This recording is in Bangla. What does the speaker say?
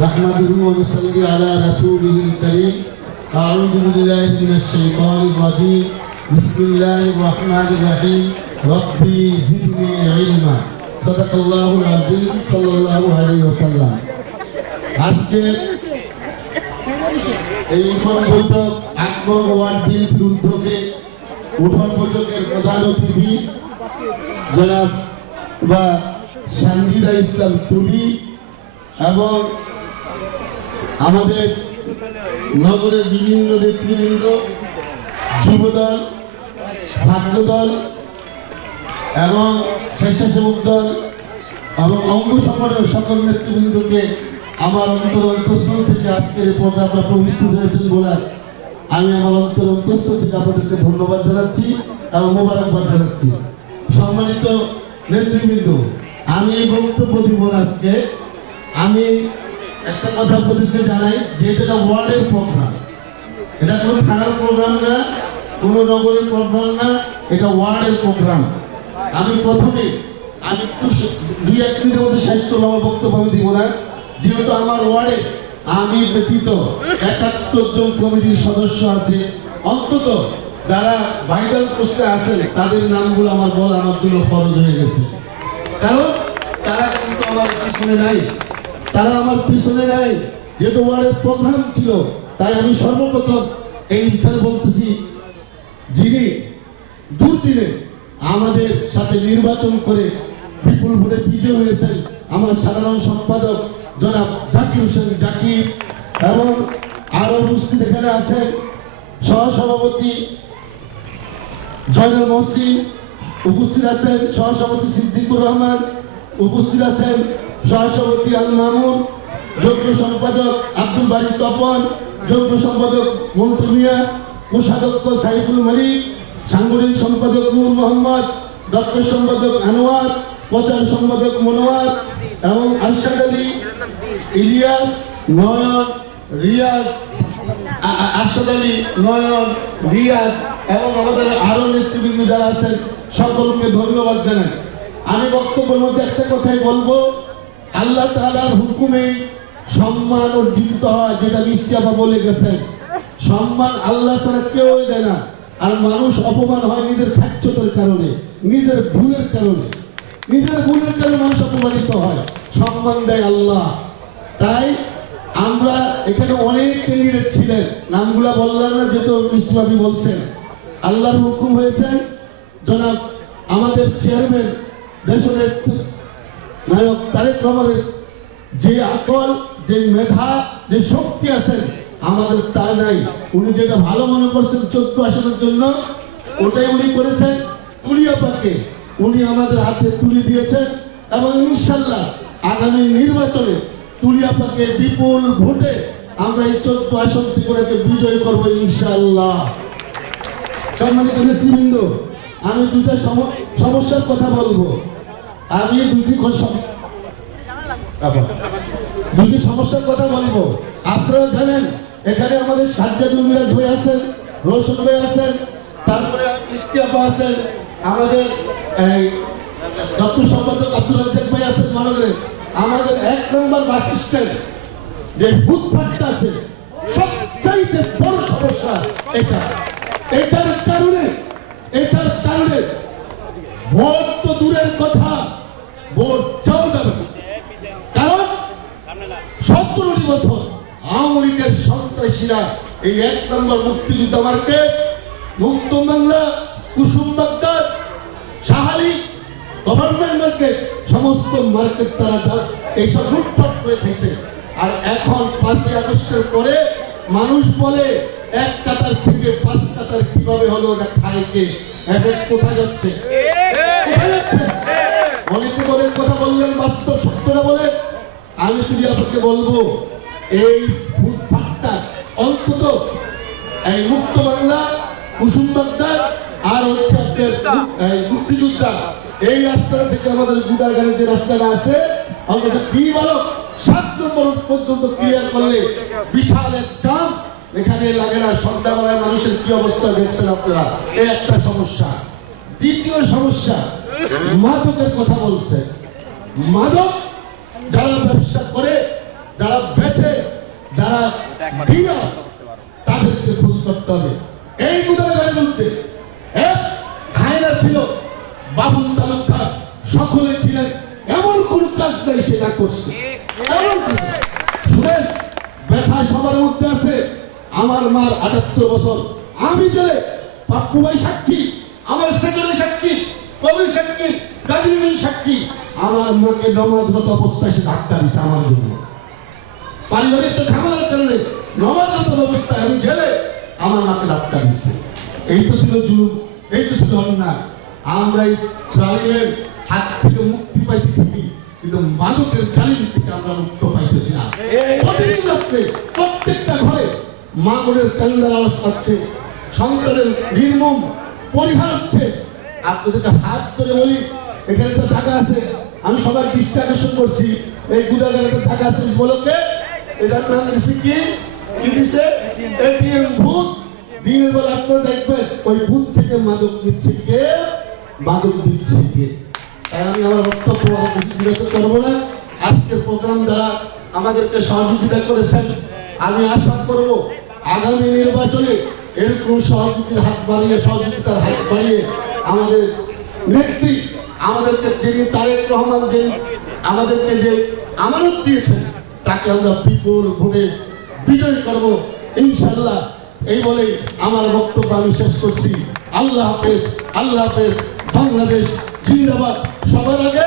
نحمده ونصلي على رسوله الكريم أعوذ بالله من الشيطان الرجيم بسم الله الرحمن الرحيم ربي زدني علما صدق الله العظيم صلى الله عليه وسلم আজকে এই উঠন বৈঠক 8 নং ওয়ার্ড বিল বিরুদ্ধে উঠন বৈঠকের প্রধান অতিথি জনাব বা শান্দিদা ইসলাম তুলি এবং আমাদের নগরের বিভিন্ন নেতৃবৃন্দ, যুবদল, ছাত্রদল এবং স্বেচ্ছাসেবক দল এবং অঙ্গ সংগঠনের সকল নেতৃবৃন্দকে আমার অন্তঃস্থল থেকে আজকের প্রোগ্রামে উপস্থিত হয়েছেন বলে আমি আমার অন্তঃস্থল থেকে আপনাদেরকে ধন্যবাদ জানাচ্ছি এবং মোবারকবাদ জানাচ্ছি। সম্মানিত নেতৃবৃন্দ, আমি এই বক্তব্য দিব আজকে। আমি একটা কথা আপনাদেরকে জানাই যে এটা ওয়ার্ডের প্রোগ্রাম, এটা কোনো থানার প্রোগ্রাম না, কোনো নগরের প্রোগ্রাম না, এটা ওয়ার্ডের প্রোগ্রাম। আমি প্রথমে একটু 2-1 মিনিটের মধ্যে শেষ করবো, আমার বক্তব্য আমি দিব না, যেহেতু আমার ওয়ার্ডে আমি ব্যতীত 71 জন কমিটির সদস্য আছে। অন্তত যারা ভাইটাল পোস্টে আছেন তাদের নামগুলো আমার বলা আমার জন্য ফরজ হয়ে গেছে, কারণ তারা কিন্তু আমার পিছনে নাই, তারা আমার পিছনে নাই। যেহেতু ওয়ার্ডের প্রোগ্রাম ছিল, তাই আমি সর্বপ্রথম এইখানে বলতেছি, যিনি দুর্দিনে আমাদের সাথে নির্বাচন করে বিপুল ভোটে বিজয় হয়েছেন আমার সাধারণ সম্পাদক জনাব জাকির হোসেন জাকির, এবং আরো উপস্থিত এখানে আছেন সহসভাপতি জয়নুল মহসিন, উপস্থিত আছেন সহসভাপতি সিদ্দিকুর রহমান, উপস্থিত আছেন সহসভাপতি আল মামুন, যুগ্ম সম্পাদক আব্দুল বারী তপন, যুগ্ম সম্পাদক মন্টু মিয়া, কোষাধ্যক্ষ সাইফুল মালিক, সাংগঠনিক সম্পাদক নূর মোহাম্মদ, দপ্তর সম্পাদক আনোয়ার, প্রচার সম্পাদক মনোয়ার এবং আরশাদ আলী, ইলিয়াস, নয়ন, রিয়াজ, আরশাদ আলী, নয়ন, রিয়াজ এবং আমাদের আরো নেতৃবৃন্দ যারা আছেন সকলকে ধন্যবাদ জানাই। আমি বক্তব্যের মধ্যে একটা কথাই বলবো, আল্লাহ তাআলার হুকুমে সম্মান অর্জিত হয়, যেটা মিষ্টিআপা বলে গেছেন। সম্মান আল্লাহ ছাড়া কেউ দেয় না, আর মানুষ অপমান হয় নিজের খাচ্ছতের কারণে, নিজের ভুলের কারণে, মানুষ অপমানিত হয়। সম্মান দেয় আল্লাহ। তাই আমরা এখানে অনেক ক্যান্ডিডেট ছিলেন, নামগুলা বললাম না, যেহেতু মিষ্টিভাবি বলছেন। আল্লাহর হুকুম হয়েছেন জনাব আমাদের চেয়ারম্যান দেশনেত্রী নায়ক তারেক রহমানের যে আকল, যে মেধা, যে শক্তি আছেন আমাদের তা নাই। উনি যেটা ভালো মনে করছেন 14 আসনের জন্য, ওটাই উনি করেছেন। তুলিয়াপাকে উনি আমাদের হাতে তুলে দিয়েছেন এবং ইনশাল্লাহ আগামী নির্বাচনে তুলিয়াপাকে বিপুল ভোটে আমরা এই 14 আসন থেকে বিজয় করব ইনশাল্লাহ। সম্মানিত নেতৃবৃন্দ, আমি দুটা সমস্যার কথা বলবো। আমি দুটি সমস্যার কথা বলবো। আপনারা জানেন এখানে আমাদের সাজ্জাদুল মিরাজ ভাই আছেন, রোশন ভাই আছেন, তারপরে মিষ্টিআপা আছেন, আমাদের দপ্তর সম্পাদক আব্দুল রাজ্জাক ভাই আছেন মহানগরে। আমাদের 1 নম্বর বাস স্ট্যান্ড যে ফুটপাথটা আছে, সবচাইতে বড় সমস্যা এটা। এটার কারণে ভোট তো দূরের কথা, ভোট চাও যাবে না। কারণ 17 বছর আওয়ামী লীগের সন্ত্রাসীরা এই 1 নম্বর মুক্তিযোদ্ধা মার্কেট, মুক্ত বাংলা, কুসুম বাগদার, শাহালি, গভর্নমেন্ট মার্কেট, সমস্ত মার্কেট তারা এইসব লুটপাট করে দিয়েছে। আর এখন 5ই আগস্টের পরে মানুষ বলে 1 কাতার থেকে 5 কাতার কিভাবে হলো, ওটা খায় কে, এখন কোথায় যাচ্ছে? অনেকে বলেন, কথা বললেন, বাস্তব সত্যটা বলে। আমি শুধু আপনাকে বলবো, এই ফুটপাথটা অন্তত এই মুক্ত বাংলা, কুসুম বাগদার আর হচ্ছে আপনার মুক্তিযোদ্ধা, এই রাস্তা থেকে আমাদের গুড়াগাড়ি যে রাস্তাটা আছে অন্তত 7 নম্বর পর্যন্ত ক্লিয়ার করলে বিশাল এক জাম এখানে লাগে না। সন্ধ্যাবেলায় মানুষের কি অবস্থা দেখছেন আপনারা, এই একটা সমস্যা। দ্বিতীয় সমস্যা, মাদকের কথা বলছে। মাদক যারা ব্যবসা করে, যারা ডিলার তাদেরকে খোঁজ করতে হবে। এই গুদাগারের মধ্যে এক খায়না ছিল বাবুল তালুকদার, সকলে ছিলেন, এমন কোন কাজ নাই সেটা করছে। এমন শুনেন, ব্যথা সবার মধ্যে আছে। আমার মার 78 বছর, আমি জেলে, পাপ্পু ভাই সাক্ষী, আমার সেক্রেটারি সাক্ষী, কবির সাক্ষী, গাজী সাক্ষী। আমার মাকে নমাজরত অবস্থায় সে ধাক্কা দিছে আমার জন্য, পারিবারিক ঝামেলার কারণে নমাজরত অবস্থায় আমি জেলে, আমার মাকে ধাক্কা দিচ্ছে। এই তো ছিল জুলুম, এই তো ছিল অন্যায়। আমরা এই জালিমের হাত থেকে মুক্তি পাইছি ঠিকই, কিন্তু মাদকের জালিম থেকে আমরা মুক্ত পাইতেছি না। প্রতিদিন রাত্রে প্রত্যেকটা ঘরে মা বোনের কান্নার আওয়াজ পাচ্ছে, সন্তানের নির্মম পরিহার হচ্ছে। আপনাদেরকে হাত ধরে বলি, এখানে একটা জায়গা আছে, আমি সবার দৃষ্টি আকর্ষণ করছি, এই গুদাগারে একটা জায়গা আছে বলকে, এটার নাম দিচ্ছে কি দিচ্ছে? এটিএম ভূত। দিনের বেলা আপনারা দেখবেন ওই ভূত থেকে মাদক নিচ্ছে কে, মাদক দিচ্ছে কে। তাই আমি আমার বক্তব্য বিরত করবো না। আজকের প্রোগ্রাম দ্বারা আমাদেরকে সহযোগিতা করেছেন, আমি আশা করব আগামী নির্বাচনে এরকম সহযোগিতার হাত বাড়িয়ে আমাদের নেত্রী, আমাদেরকে যিনি তারেক রহমান আমাদেরকে যে আমানত দিয়েছেন, তাকে আমরা বিপুল ভোটে বিজয় করব ইনশাআল্লাহ। এই বলে আমার বক্তব্য আমি শেষ করছি। আল্লাহ হাফেজ, আল্লাহ হাফেজ। বাংলাদেশ জিন্দাবাদ। সবার আগে